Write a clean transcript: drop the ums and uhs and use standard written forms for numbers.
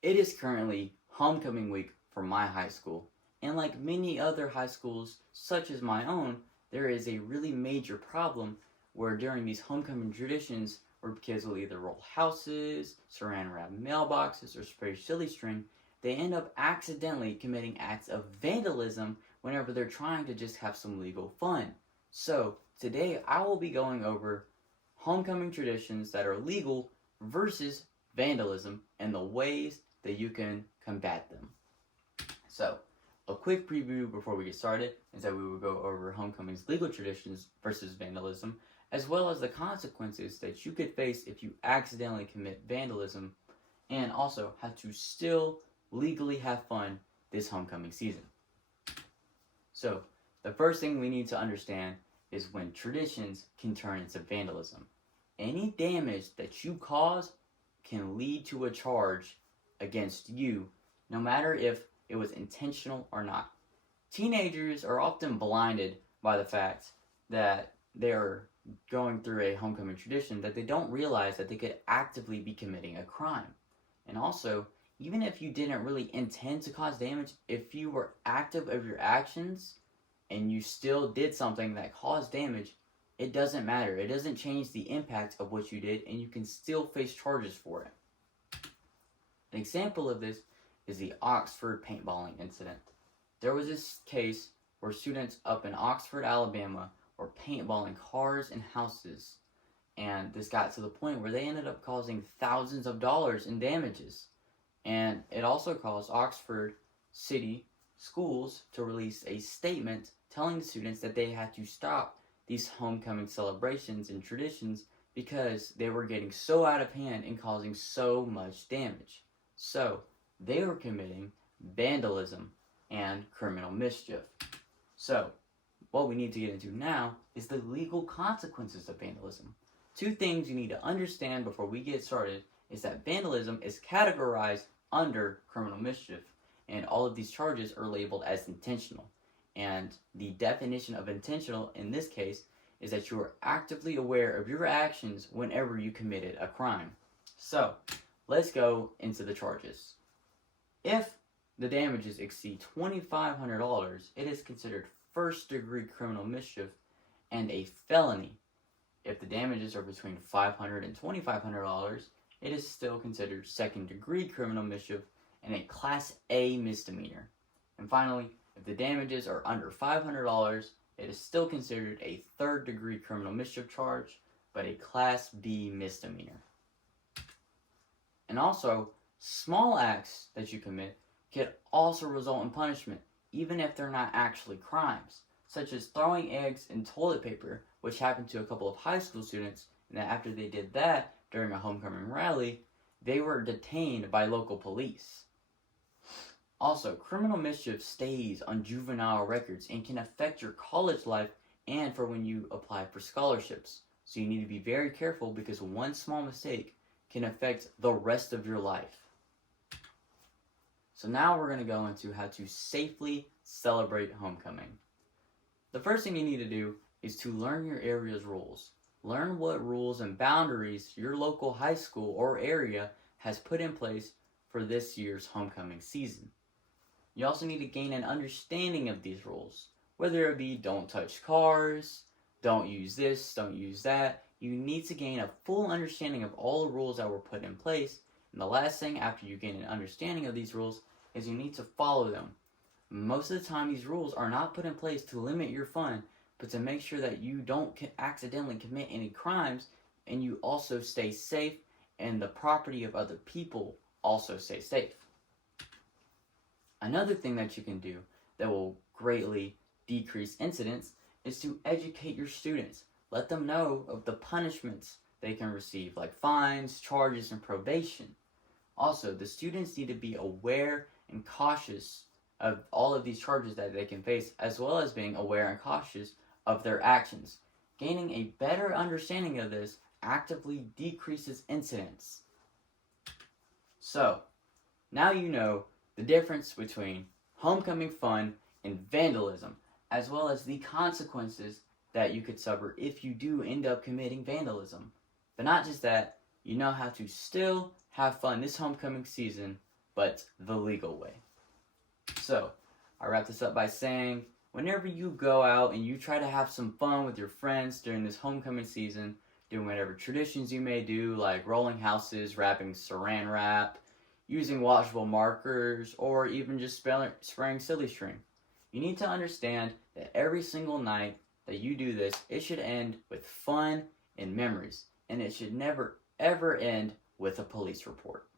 It is currently homecoming week for my high school, and like many other high schools, such as my own, there is a really major problem where during these homecoming traditions, where kids will either roll houses, saran wrap mailboxes, or spray silly string, they end up accidentally committing acts of vandalism whenever they're trying to just have some legal fun. So, today I will be going over homecoming traditions that are legal versus vandalism and the ways that you can combat them. So, a quick preview before we get started is that we will go over homecoming's legal traditions versus vandalism, as well as the consequences that you could face if you accidentally commit vandalism, and also how to still legally have fun this homecoming season. So, the first thing we need to understand is when traditions can turn into vandalism. Any damage that you cause can lead to a charge against you, no matter if it was intentional or not. Teenagers are often blinded by the fact that they're going through a homecoming tradition that they don't realize that they could actively be committing a crime. And also, even if you didn't really intend to cause damage, if you were active of your actions and you still did something that caused damage, it doesn't matter. It doesn't change the impact of what you did, and you can still face charges for it. An example of this is the Oxford paintballing incident. There was this case where students up in Oxford, Alabama were paintballing cars and houses, and this got to the point where they ended up causing thousands of dollars in damages. And it also caused Oxford City Schools to release a statement telling the students that they had to stop these homecoming celebrations and traditions because they were getting so out of hand and causing so much damage. So, they were committing vandalism and criminal mischief. So, what we need to get into now is the legal consequences of vandalism. Two things you need to understand before we get started is that vandalism is categorized under criminal mischief, and all of these charges are labeled as intentional. And the definition of intentional in this case is that you are actively aware of your actions whenever you committed a crime. So, let's go into the charges. If the damages exceed $2,500, it is considered first-degree criminal mischief and a felony. If the damages are between $500 and $2,500, it is still considered second-degree criminal mischief and a Class A misdemeanor. And finally, if the damages are under $500, it is still considered a third-degree criminal mischief charge, but a Class B misdemeanor. And also, small acts that you commit could also result in punishment, even if they're not actually crimes, such as throwing eggs in toilet paper, which happened to a couple of high school students, and that after they did that during a homecoming rally, they were detained by local police. Also, criminal mischief stays on juvenile records and can affect your college life and for when you apply for scholarships. So you need to be very careful because one small mistake can affect the rest of your life. So now we're going to go into how to safely celebrate homecoming. The first thing you need to do is to learn your area's rules. Learn what rules and boundaries your local high school or area has put in place for this year's homecoming season. You also need to gain an understanding of these rules, whether it be don't touch cars, don't use this, don't use that. You need to gain a full understanding of all the rules that were put in place. And the last thing after you gain an understanding of these rules is you need to follow them. Most of the time, these rules are not put in place to limit your fun, but to make sure that you don't accidentally commit any crimes and you also stay safe and the property of other people also stay safe. Another thing that you can do that will greatly decrease incidents is to educate your students. Let them know of the punishments they can receive, like fines, charges, and probation. Also, the students need to be aware and cautious of all of these charges that they can face, as well as being aware and cautious of their actions. Gaining a better understanding of this actively decreases incidents. So, now you know the difference between homecoming fun and vandalism, as well as the consequences that you could suffer if you do end up committing vandalism. But not just that, you know how to still have fun this homecoming season, but the legal way. So, I wrap this up by saying, whenever you go out and you try to have some fun with your friends during this homecoming season, doing whatever traditions you may do, like rolling houses, wrapping saran wrap, using washable markers, or even just spraying silly string, you need to understand that every single night that you do this, it should end with fun and memories, and it should never ever end with a police report.